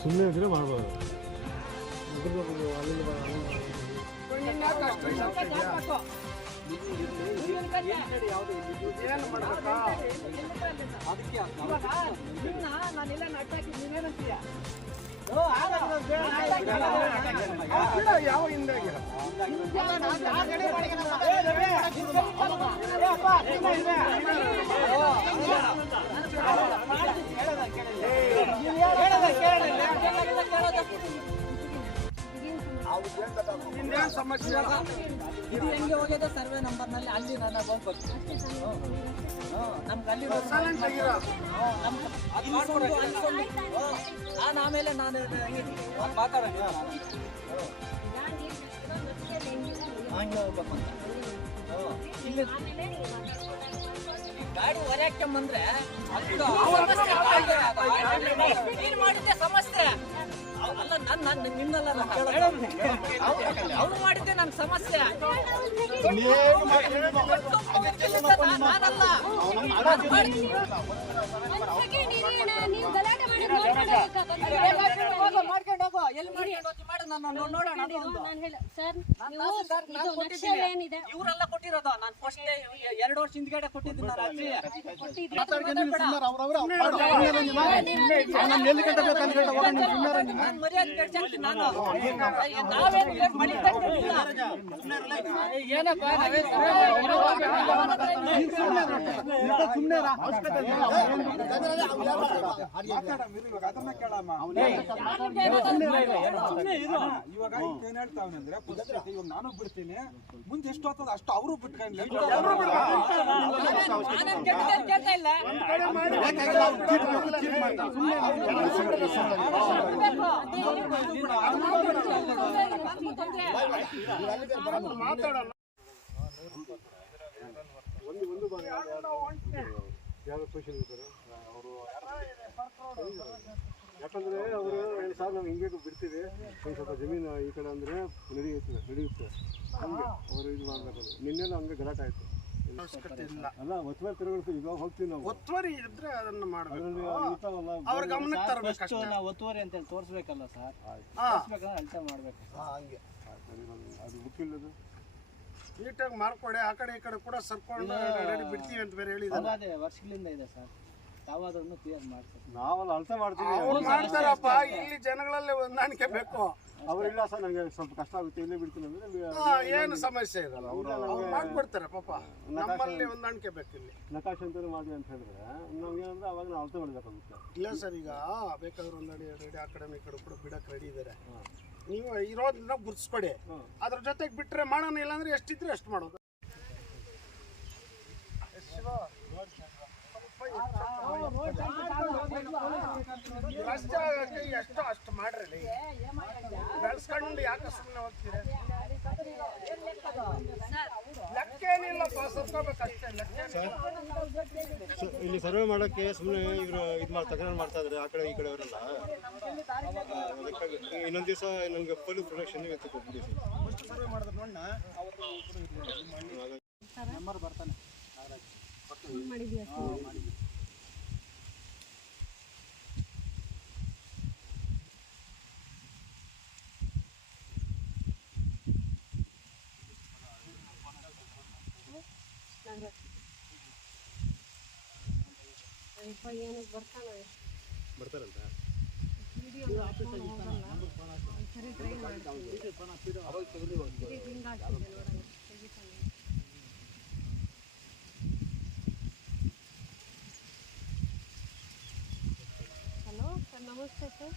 ಬರ್ಬೇಕು ಇದ್ರೆ ಬಿಡ, ಯಾವ ಹಿಂದೆ ಸಮಸ್ಯೆ. ಇದು ಹೆಂಗೆ ಹೋಗಿದೆ? ಸರ್ವೆ ನಂಬರ್ನಲ್ಲಿ ಅಲ್ಲಿ ನಮ್ಗೆ. ನಾನು ಆಮೇಲೆ ನಾನು ಹಂಗೆ ಹೋಗ್ಬೇಕು ಅಂತ. ಹ್ಮ್. ಇಲ್ಲಿ ಗಾಡಿ ಹೊರಕ್ಕೆ ಬಂದ್ರೆ ಅದು ನೀನ್ ಮಾಡಿದ್ದೆ ಸಮಸ್ಯೆ. ಅಲ್ಲ ನನ್ನ ನನ್ ನಿನ್ನಲ್ಲ ಅವ್ರು ಮಾಡಿದ್ದೆ ನನ್ ಸಮಸ್ಯೆ ನಾನಲ್ಲ. ನೀವು ಗಲಾಟೆ ಮಾಡಿ ಎಲ್ಲಿ ಮಾಡ್ಕೊಂಡು ಮಾಡು, ನಾನು ನೋಡೋಣ ಸರ್. ಏನಿದೆ? ಇವರೆಲ್ಲ ಕೊಟ್ಟಿರೋದು. ನಾನು ಫಸ್ಟ್ ಎರಡು ವರ್ಷ ಹಿಂದ್ಗಡೆ ಕೊಟ್ಟಿದ್ದೀನಿ ನಾನು ಕೊಟ್ಟಿದ್ರೆ ನಾನ್ ಮರ್ಯಾದೆ ನಾವೇನ್. ಏನಪ್ಪ ಕೇಳಮ್ಮ ಇವಾಗ ಏನ್ ಹೇಳ್ತಾವನೆ ಅಂದ್ರೆ ಪರಿಸ್ಥಿತಿ ಇವಾಗ ನಾನು ಬಿಡ್ತೀನಿ ಮುಂದೆ ಎಷ್ಟು ಹೊತ್ತದ ಅಷ್ಟು ಅವರು ಬಿಟ್ಕೊಂಡ್ಲಿ ನಾನೇನ್ ಕೆಟ್ಟದೇನ್ ಕೇಳ್ತಾ ಅವರು ಯಾಕಂದ್ರೆ ಅವರು ಸರ್ ನಾವು ಹಿಂಗೆ ಬಿಡ್ತೀವಿ ಒಂದು ಸ್ವಲ್ಪ ಜಮೀನು ಈ ಕಡೆ ಅಂದ್ರೆ ನಡೆಯುತ್ತೆ ನಡೆಯುತ್ತೆ. ಹಂಗೆ ಅವರು ಇದು ಮಾಡ್ಬೇಕು. ನಿನ್ನೆಲ್ಲ ಹಂಗೆ ಗಲಾಟೆ ಆಯ್ತು. ಅವಶ್ಯಕತೆ ಇಲ್ಲ. ಅಲ್ಲ ಒತ್ತುವರಿ ತಿರುಗಿಸ್ತು ಈಗ ಹೋಗ್ತೀವಿ ನಾವು. ಒತ್ತುವರಿ ಇದ್ರೆ ಅದನ್ನ ಮಾಡಬೇಕು. ಅವ್ರ ಗಮನಕ್ಕೆ ತರಬೇಕಷ್ಟೇ ನಾವು ಒತ್ತುವರಿ ಅಂತೇಳಿ ತೋರಿಸ್ಬೇಕಲ್ಲ ಸರ್? ಹಾ. ಮಾಡಬೇಕು ಅಳತೆ ಮಾಡ್ಬೇಕು. ಅದು ಬುಕ್ ಇಲ್ಲದು ನೀಟಾಗಿ ಮಾರ್ಕೊಡೆ ಆ ಕಡೆ ಈ ಕಡೆ ಕೂಡ ಸರ್ಕೊಂಡು ರೆಡಿ ಬಿಡ್ತೀವಿ ಅಂತ ಬೇರೆ ಹೇಳಿದಾರೆ. ಅದೇ ವರ್ಷಗಳಿಂದ ಇದೆ ಸರ್. ಯಾವಾದ್ರೂ ಕ್ಲಿಯರ್ ಮಾಡ್ತಾರೆ. ನಾವಲ್ಲ ಅಳತೆ ಮಾಡ್ತೀವಿ. ಅವ್ರು ಮಾಡ್ತಾರಪ್ಪ ಇಲ್ಲಿ ಜನಗಳಲ್ಲಿ ಹೊಂದಾಣಿಕೆ ಬೇಕು. ಅವರಿಲ್ಲ ಸರ್ ನನಗೆ ಸ್ವಲ್ಪ ಕಷ್ಟ ಆಗುತ್ತೆ ಇಲ್ಲೇ ಬಿಡ್ತೀನಿ ಅಂದ್ರೆ ಏನು ಸಮಸ್ಯೆ ಇರಲ್ಲ ಅವರು ಅವ್ರು ಮಾಡ್ಕೊಡ್ತಾರೆ ಪಾಪ. ನಮ್ಮಲ್ಲಿ ಹೊಂದಾಣಿಕೆ ಬೇಕು ಇಲ್ಲಿ. ನಕಾಶೆ ಅಂತ ಮಾಡಿ ಅಂತ ಹೇಳಿದ್ರೆ ನಮ್ಗೆ ಏನಂದ್ರೆ ಅವಾಗ ನಾವು ಅಳತೆ ಮಾಡಬೇಕಾಗುತ್ತೆ. ಇಲ್ಲ ಸರ್ ಈಗ ಬೇಕಾದ್ರೆ ಒಂದಡಿ ರೆಡಿ ಆ ಕಡೆ ಈ ಕಡೆ ಕೂಡ ಬಿಡಕ್ಕೆ ರೆಡಿ ಇದ್ದಾರೆ ನೀವು ಇರೋದನ್ನ ಗುರ್ಸ್ಕೊಡಿ ಅದ್ರ ಜೊತೆಗೆ ಬಿಟ್ರೆ ಮಾಡೋಣ ಇಲ್ಲಾಂದ್ರೆ ಎಷ್ಟಿದ್ರೆ ಅಷ್ಟು ಮಾಡೋದು. ಎಷ್ಟು ಅಷ್ಟು ಮಾಡ್ರಿ ಬೆಳೆಸ್ಕೊಂಡು ಯಾಕೆ ಸುಮ್ಮನೆ ಹೋಗ್ತೀರಿ? ಲೆಕ್ಕ ಏನಿಲ್ಲಪ್ಪ ಸರ್ಕೋಬೇಕಷ್ಟೇ ಲೆಕ್ಕ ಇಲ್ಲಿ ಸರ್ವೆ ಮಾಡೋಕ್ಕೆ ಸುಮ್ಮನೆ ಇವರು ಇದು ಮಾಡಿ ತಕರಾರು ಮಾಡ್ತಾ ಇದ್ದಾರೆ ಆ ಕಡೆ ಈ ಕಡೆ ಅವರೆಲ್ಲ. ಅದಕ್ಕಾಗಿ ಇನ್ನೊಂದು ದಿವಸ ನನಗೆ ಫುಲ್ ಪ್ರೊಡಕ್ಷನ್ ಇವತ್ತು ಕೊಟ್ಟಿದ್ದೀವಿ ಸರ್ ಮಾಡಿದ್ಯಾ ಏನಕ್ಕೆ ಬರ್ತಾನೆ ಬರ್ತಾರಂತ ವಿಡಿಯೋ ಸರಿ ಟ್ರೈ ಮಾಡ್ತೀನಿ ಈಗ ಹಿಂಗಾಗ್ತಿದೆ ನೋಡೋಣ ತೆಗಿತಾನೆ ಹಲೋ ಸರ್ ನಮಸ್ತೆ ಸರ್